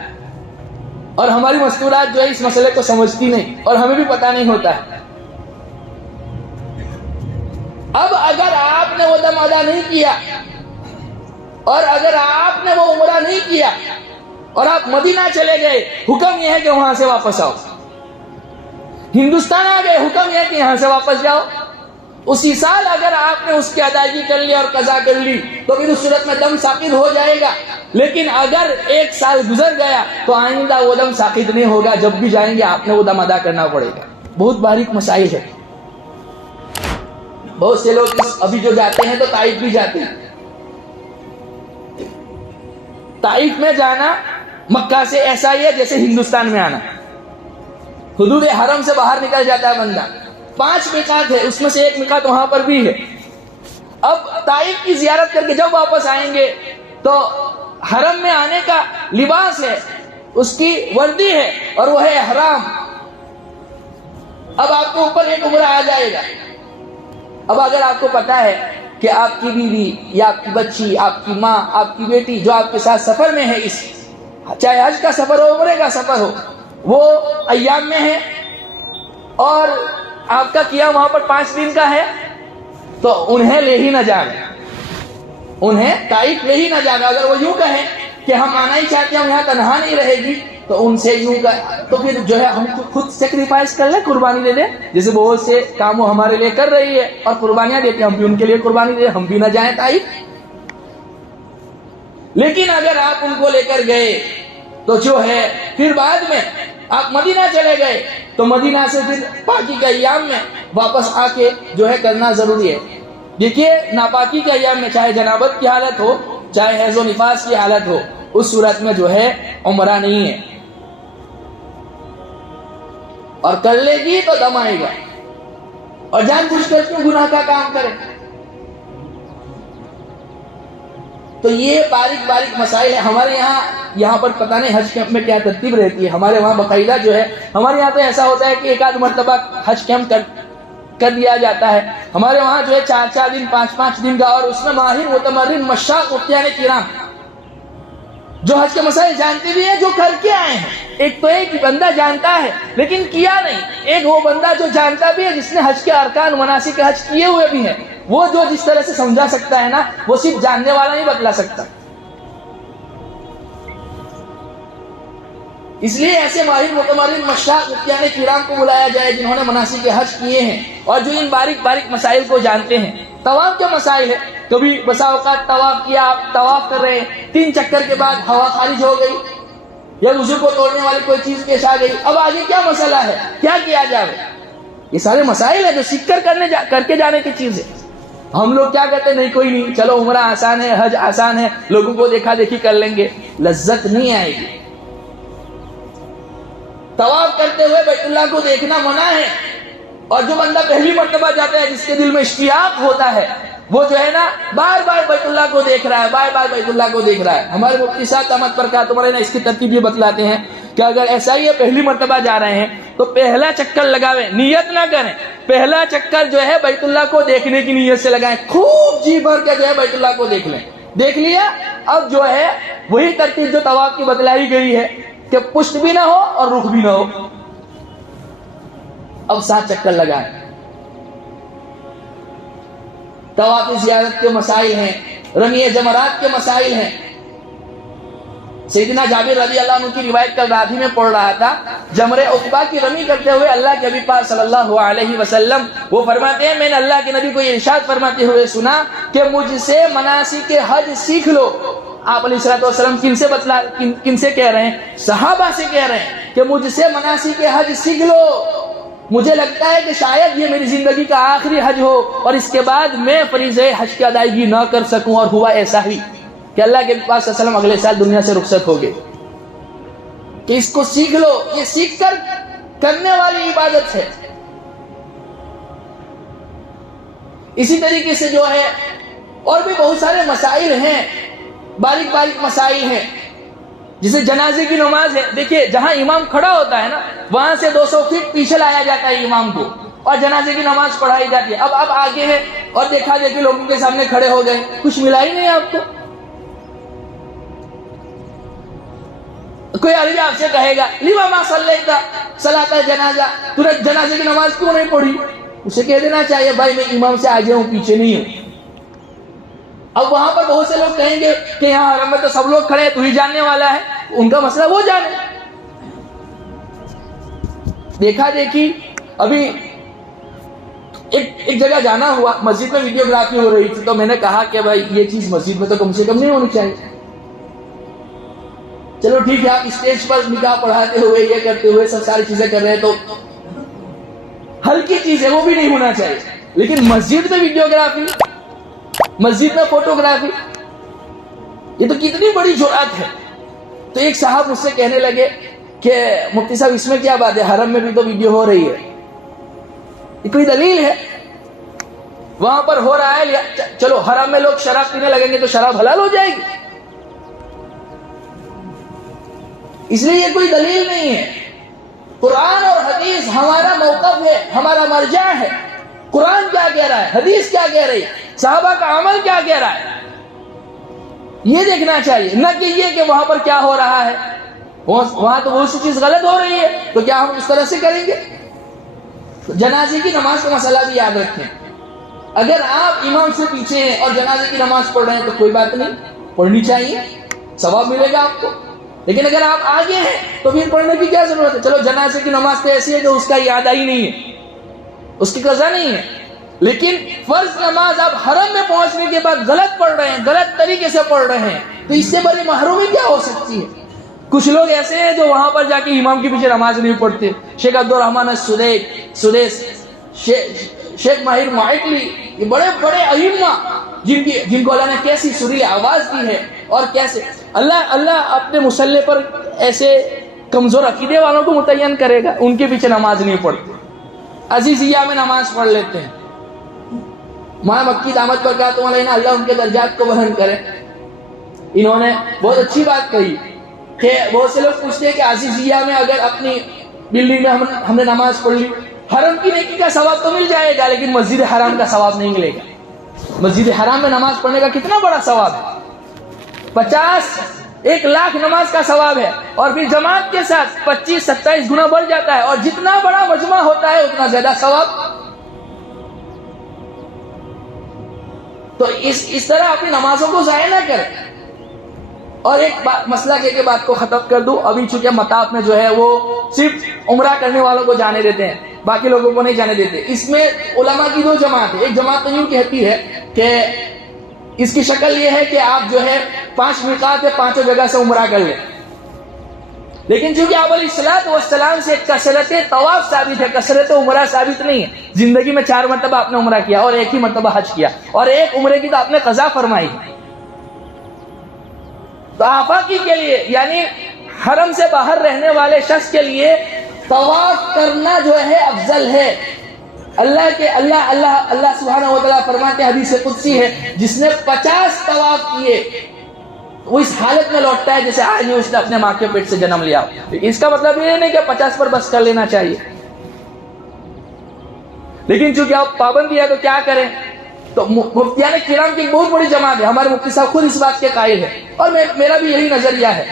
اور ہماری مستورات جو ہے اس مسئلے کو سمجھتی نہیں اور ہمیں بھی پتہ نہیں ہوتا ہے. اب اگر آپ نے وہ دم ادا نہیں کیا اور اگر آپ نے وہ عمرہ نہیں کیا اور آپ مدینہ چلے گئے، حکم یہ ہے کہ وہاں سے واپس آؤ. ہندوستان آ گئے، حکم یہ ہے کہ یہاں سے واپس جاؤ. اسی سال اگر آپ نے اس کی ادائیگی کر لی اور قضا کر لی تو پھر اس صورت میں دم ساقط ہو جائے گا. لیکن اگر 1 سال گزر گیا تو آئندہ وہ دم ساقط نہیں ہوگا. جب بھی جائیں گے آپ نے وہ دم ادا کرنا پڑے گا. بہت باریک مسائل ہے. بہت سے لوگ ابھی جو جاتے ہیں تو طائف بھی جاتے ہیں. طائف میں جانا مکہ سے ایسا ہی ہے جیسے ہندوستان میں آنا. حدود حرم سے باہر نکل جاتا ہے بندہ. 5 میقات ہے, اس میں سے 1 میقات وہاں پر بھی ہے. اب طائف کی زیارت کر کے جب واپس آئیں گے تو حرم میں آنے کا لباس ہے, اس کی وردی ہے, اور وہ ہے احرام. اب آپ کے اوپر ایک عمرہ آ جائے گا. اب اگر آپ کو پتا ہے کہ آپ کی بیوی یا آپ کی بچی, آپ کی ماں, آپ کی بیٹی جو آپ کے ساتھ سفر میں ہے, اس چاہے حج کا سفر ہو, عمرے کا سفر ہو, وہ ایام میں ہے اور آپ کا کیا وہاں پر 5 دن کا ہے, تو انہیں لے ہی نہ جانا, انہیں طائف لے ہی نہ جانا. اگر وہ یوں کہیں کہ ہم آنا ہی چاہتے ہیں, ہم یہاں تنہا نہیں رہے گی, تو ان سے یوں تو پھر جو ہے ہم خود سیکریفائس کر لیں, قربانی دے دیں. جیسے بہت سے کام وہ ہمارے لیے کر رہی ہے اور قربانیاں دیتے ہیں, ہم بھی ان کے لیے قربانی دیں, ہم بھی نہ جائیں طائف. لیکن اگر آپ ان کو لے کر گئے تو جو ہے پھر بعد میں آپ مدینہ چلے گئے تو مدینہ سے پھر پاکی کے ایام میں واپس آ کے جو ہے کرنا ضروری ہے. دیکھیے ناپاکی کے ایام میں چاہے جنابت کی حالت ہو, چاہے حیض و نفاس کی حالت ہو, اس صورت میں جو ہے عمرہ نہیں ہے. اور کر لے گی تو دم آئے گا, اور جان بوجھ کر کیوں گناہ کا کام کرے. تو یہ باریک باریک مسائل ہیں. ہمارے یہاں پر پتہ نہیں حج کیمپ میں کیا ترتیب رہتی ہے. ہمارے وہاں باقاعدہ جو ہے, ہمارے یہاں تو ایسا ہوتا ہے کہ 1 مرتبہ حج کیمپ کر دیا جاتا ہے. ہمارے وہاں جو ہے 4 دن 5 دن کا, اور اس میں ماہر متمرن مشاق مفتیان کرام جو حج کے مسائل جانتے بھی ہیں, جو کر کے آئے ہیں. ایک تو ایک بندہ جانتا ہے لیکن کیا نہیں, ایک وہ بندہ جو جانتا بھی ہے, جس نے حج کے ارکان مناسک حج کیے ہوئے بھی ہیں. وہ جو جس طرح سے سمجھا سکتا ہے نا, وہ صرف جاننے والا نہیں بتلا سکتا. اس لیے ایسے ماہر متمرن مشاق مفتیان کرام کو بلایا جائے جنہوں نے مناسک حج کیے ہیں اور جو ان باریک باریک مسائل کو جانتے ہیں. طواف کے مسائل ہے, کبھی بسا اوقات طواف کیا, آپ طواف کر رہے ہیں, 3 چکر کے بعد ہوا خارج ہو گئی یا وضو کو توڑنے والی کوئی چیز پیش آ گئی. اب آگے کیا مسئلہ ہے, کیا کیا جائے؟ یہ سارے مسائل ہیں جو سیکھ کر کے جانے کی چیز ہے. ہم لوگ کیا کہتے ہیں, نہیں کوئی نہیں, چلو عمرہ آسان ہے, حج آسان ہے, لوگوں کو دیکھا دیکھی کر لیں گے. لذت نہیں آئے گی. طواف کرتے ہوئے بیت اللہ کو دیکھنا منع ہے, اور جو بندہ پہلی مرتبہ جاتا ہے, جس کے دل میں اشتیاق ہوتا ہے, وہ جو ہے نا بار بار بیت اللہ کو دیکھ رہا ہے, بار بار بیت اللہ کو دیکھ رہا ہے. ہمارے مفتی صاحب احمد برکات عمرہ اس کی ترتیب یہ بتلاتے ہیں کہ اگر ایسا ہی ہے, پہلی مرتبہ جا رہے ہیں تو پہلا چکر لگاویں, نیت نہ کریں, پہلا چکر جو ہے بیت اللہ کو دیکھنے کی نیت سے لگائیں. خوب جی بھر کے جو ہے بیت اللہ کو دیکھ لیں. دیکھ لیا, اب جو ہے وہی ترتیب جو طواف کی بتلائی گئی ہے کہ پشت بھی نہ ہو اور رخ بھی نہ ہو. اب 7 چکر لگائیں. طواف زیارت کے مسائل ہیں, رمی جمرات کے مسائل ہیں. سیدنا جابر رضی اللہ عنہ کی روایت کل رات ہی میں پڑھ رہا تھا. جمرے عقبہ کی رمی کرتے ہوئے اللہ کے حبیب پاک صلی اللہ علیہ وسلم وہ فرماتے ہیں, میں نے اللہ کے نبی کو یہ ارشاد فرماتے ہوئے سنا کہ مجھ سے مناسک حج سیکھ لو. آپ علیہ الصلوۃ والسلام کن سے کہہ رہے ہیں؟ صحابہ سے کہہ رہے ہیں کہ مجھ سے مناسک حج سیکھ لو. مجھے لگتا ہے کہ شاید یہ میری زندگی کا آخری حج ہو اور اس کے بعد میں فریضہ حج کی ادائیگی نہ کر سکوں. اور ہوا ایسا ہی کہ اللہ کے پاس صلی اللہ علیہ وسلم اگلے سال دنیا سے رخصت ہو گئے. کہ اس کو سیکھ لو, یہ سیکھ کر کرنے والی عبادت ہے. اسی طریقے سے جو ہے اور بھی بہت سارے مسائل ہیں, باریک باریک مسائل ہیں. جسے جنازے کی نماز ہے, دیکھیے جہاں امام کھڑا ہوتا ہے نا, وہاں سے 200 فٹ پیچھے لایا جاتا ہے امام کو, اور جنازے کی نماز پڑھائی جاتی ہے. اب آگے ہے اور دیکھا دیکھی لوگوں کے سامنے کھڑے ہو گئے, کچھ ملا ہی نہیں آپ کو. کوئی عربی آپ سے کہے گا لما ما صلیت صلاۃ الجنازہ, تو نے جنازے کی نماز کیوں نہیں پڑھی؟ اسے کہہ دینا چاہیے بھائی میں امام سے آگے ہوں, پیچھے نہیں ہوں. اب وہاں پر بہت سے لوگ کہیں گے کہ یہاں حرم میں تو سب لوگ کھڑے ہیں, تو ہی جاننے والا ہے. ان کا مسئلہ وہ جانے. دیکھا دیکھی ابھی ایک جگہ جانا ہوا, مسجد میں ویڈیوگرافی ہو رہی تھی, تو میں نے کہا کہ بھائی یہ چیز مسجد میں تو کم سے کم نہیں ہونی چاہیے. چلو ٹھیک ہے, آپ اسٹیج پر نکاح پڑھاتے ہوئے یہ کرتے ہوئے سب ساری چیزیں کر رہے ہیں, تو ہلکی چیز ہے وہ بھی نہیں ہونا چاہیے. لیکن مسجد میں ویڈیوگرافی, مسجد میں فوٹوگرافی, یہ تو کتنی بڑی جرأت ہے. تو ایک صاحب مجھ سے کہنے لگے کہ مفتی صاحب اس میں کیا بات ہے, حرم میں بھی تو ویڈیو ہو رہی ہے, یہ کوئی دلیل ہے؟ وہاں پر ہو رہا ہے, چلو حرم میں لوگ شراب پینے لگیں گے تو شراب حلال ہو جائے گی, اس لیے یہ کوئی دلیل نہیں ہے. قرآن اور حدیث ہمارا موقف ہے, ہمارا مرجع ہے. قرآن کیا کہہ رہا ہے, حدیث کیا کہہ رہی ہے, صحابہ کا عمل کیا کہہ رہا ہے, یہ دیکھنا چاہیے. نہ کہ یہ کہ وہاں پر کیا ہو رہا ہے, وہاں تو بہت سی چیز غلط ہو رہی ہے, تو کیا ہم اس طرح سے کریں گے؟ جنازے کی نماز کا مسئلہ بھی یاد رکھیں. اگر آپ امام سے پیچھے ہیں اور جنازے کی نماز پڑھ رہے ہیں تو کوئی بات نہیں, پڑھنی چاہیے, ثواب ملے گا آپ کو. لیکن اگر آپ آگے ہیں تو پھر پڑھنے کی کیا ضرورت ہے؟ چلو جنازے کی نماز تو ایسی ہے کہ اس کا یاد ہی نہیں ہے, اس کی قضا نہیں ہے. لیکن فرض نماز آپ حرم میں پہنچنے کے بعد غلط پڑھ رہے ہیں, غلط طریقے سے پڑھ رہے ہیں, تو اس سے بڑی محرومی کیا ہو سکتی ہے؟ کچھ لوگ ایسے ہیں جو وہاں پر جا کے امام کے پیچھے نماز نہیں پڑھتے. شیخ عبدالرحمن سدیس, شیخ ماہر معٹلی, یہ بڑے بڑے ائمہ جن کو اللہ نے کیسی سریلی آواز دی ہے, اور کیسے اللہ اپنے مسلح پر ایسے کمزور عقیدے والوں کو متعین کرے گا. ان کے پیچھے نماز نہیں پڑھتے, عزیزیہ میں نماز پڑھ لیتے ہیں. مولانا مکی دامت برکاتہ علیہ, اللہ ان کے درجات کو بلند کرے, انہوں نے بہت اچھی بات کہی کہ بہت سے لوگ پوچھتے ہیں کہ عزیزیہ میں اگر اپنی بلڈنگ میں ہم نے نماز پڑھ لی, حرم کی نیکی کا ثواب تو مل جائے گا, لیکن مسجد حرام کا ثواب نہیں ملے گا. مسجد حرام میں نماز پڑھنے کا کتنا بڑا ثواب ہے, 1,00,000 نماز کا ثواب ہے, اور پھر جماعت کے ساتھ 25-27 گنا بڑھ جاتا ہے, اور جتنا بڑا مجمع ہوتا ہے اتنا زیادہ ثواب. تو اس طرح اپنی نمازوں کو ضائع نہ کریں. اور ایک مسئلہ کہہ کے بات کو ختم کر دوں. ابھی چونکہ مطاف میں جو ہے وہ صرف عمرہ کرنے والوں کو جانے دیتے ہیں, باقی لوگوں کو نہیں جانے دیتے. اس میں علماء کی 2 جماعت ہے. ایک جماعت تو یوں کہتی ہے کہ اس کی شکل یہ ہے کہ آپ جو ہے 5 میقات ہے, 5 جگہ سے عمرہ کر لیں. لیکن چونکہ آپ علیہ الصلوۃ والسلام سے کثرت طواف ثابت ہے, کثرت عمرہ ثابت نہیں ہے. زندگی میں 4 مرتبہ آپ نے عمرہ کیا, اور 1 ہی مرتبہ حج کیا, اور 1 عمرے کی تو آپ نے قضا فرمائی. تو آفاقی کے لیے, یعنی حرم سے باہر رہنے والے شخص کے لیے طواف کرنا جو ہے افضل ہے. اللہ سبحانہ و تعالیٰ فرماتے ہیں, حدیث قدسی ہے, جس نے 50 طواف کیے وہ اس حالت میں لوٹتا ہے جیسے آج اس نے اپنے ماں کے پیٹ سے جنم لیا. اس کا مطلب یہ نہیں کہ 50 پر بس کر لینا چاہیے, لیکن چونکہ آپ پابندی ہے تو کیا کریں. تو مفتیان کرام کی بہت بڑی جماعت ہے, ہمارے مفتی صاحب خود اس بات کے قائل ہے, اور میرا بھی یہی نظریہ ہے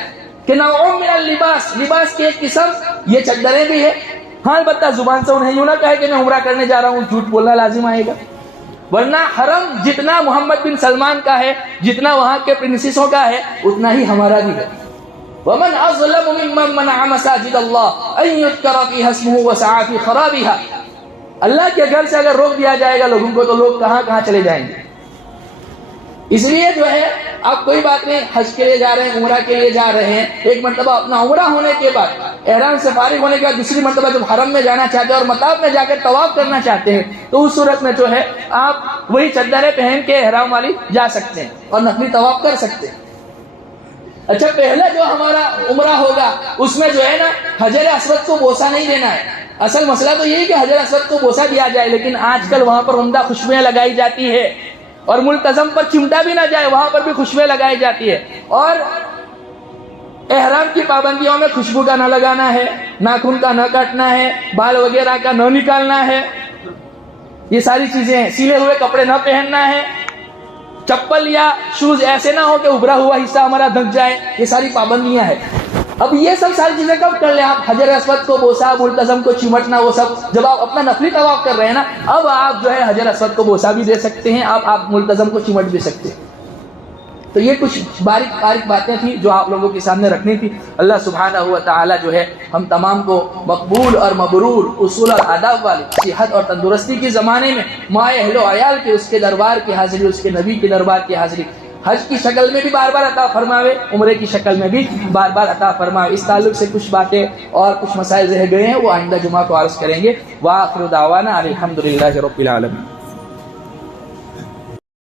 کہ نوع من اللباس, لباس کی ایک قسم یہ چادریں بھی ہے. ہاں البتہ زبان سے انہیں یوں نہ کہے کہ میں عمرہ کرنے جا رہا ہوں, جھوٹ بولنا لازم آئے گا. ورنہ حرم جتنا محمد بن سلمان کا ہے, جتنا وہاں کے پرنسسوں کا ہے, اتنا ہی ہمارا بھی ہے. وَمَنْ أَظْلَمُ مِمَّنْ مَنَعَ مَسَاجِدَ اللَّهِ أَنْ يُذْكَرَ فِيهَا اسْمُهُ وَسَعَىٰ فِي خَرَابِهَا. اللہ کے گھر سے اگر روک دیا جائے گا لوگوں کو, تو لوگ کہاں کہاں چلے جائیں گے. اس لیے جو ہے آپ کوئی بات نہیں, حج کے لیے جا رہے ہیں, عمرہ کے لیے جا رہے ہیں, ایک مرتبہ اپنا عمرہ ہونے کے بعد, احرام سے فارغ ہونے کے بعد دوسری مرتبہ جب حرم میں جانا چاہتے ہیں اور مطاف میں جا کے طواف کرنا چاہتے ہیں, تو اس صورت میں جو ہے آپ وہی چادریں پہن کے احرام والی جا سکتے ہیں اور نفلی طواف کر سکتے ہیں. اچھا, پہلے جو ہمارا عمرہ ہوگا اس میں جو ہے نا حجر اسود کو بوسہ نہیں دینا ہے. اصل مسئلہ تو یہی کہ حجر اسود کو بوسہ دیا جائے, لیکن آج کل وہاں پر عمدہ خوشبوئیں لگائی جاتی ہے, اور ملتزم پر چمٹا بھی نہ جائے وہاں پر بھی خوشبوئیں لگائی جاتی ہے. اور احرام کی پابندیوں میں خوشبو کا نہ لگانا ہے, ناخن کا نہ کاٹنا ہے, بال وغیرہ کا نہ نکالنا ہے, یہ ساری چیزیں ہیں. سلے ہوئے کپڑے نہ پہننا ہے, چپل یا شوز ایسے نہ ہو کہ ابھرا ہوا حصہ ہمارا دھک جائے, یہ ساری پابندیاں ہیں. اب یہ سب ساری چیزیں کب کر لیں آپ؟ حجر اسود کو بوسہ, ملتزم کو چمٹنا, وہ سب جب آپ اپنا نفلی طواف کر رہے ہیں نا, اب آپ جو ہے حجر اسود کو بوسہ بھی دے سکتے ہیں, آپ ملتزم کو چمٹ بھی سکتے ہیں. تو یہ کچھ باریک باتیں تھیں جو آپ لوگوں کے سامنے رکھنی تھی. اللہ سبحانہ و تعالی جو ہے ہم تمام کو مقبول اور مبرور اصول اور آداب والے صحت اور تندرستی کے زمانے میں مائے اہل و عیال کے اس کے دربار کی حاضری، اس کے نبی کے دربار کی حاضری حج کی شکل میں بھی بار بار عطا فرماوے، عمرے کی شکل میں بھی بار بار عطا فرماوے. اس تعلق سے کچھ باتیں اور کچھ مسائل رہ گئے ہیں، وہ آئندہ جمعہ کو عرض کریں گے. وآخر دعوانا الحمدللہ رب العالمین.